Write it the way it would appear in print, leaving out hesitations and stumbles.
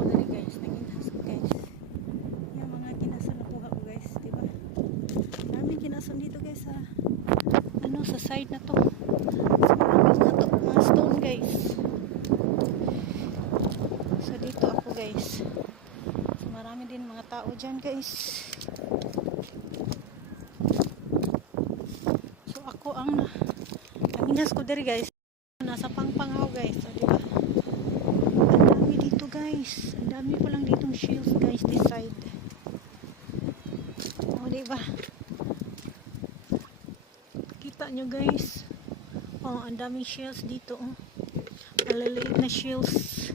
ako dali guys, naginhas ko guys. Yung mga kinason nakuha ko guys, diba? Maraming kinason dito guys sa sa side na to. So maraming mga stone guys. So dito ako guys. So marami din mga tao dyan guys. So ako ang naginhas ko dali guys. Nasa pangpang ako guys. So diba? Ang dami dito guys. Ang dami pa lang ditong shields guys this side. O diba? Kita nyo guys. Oh, ang daming shells dito. Oh. Maliliit na shells.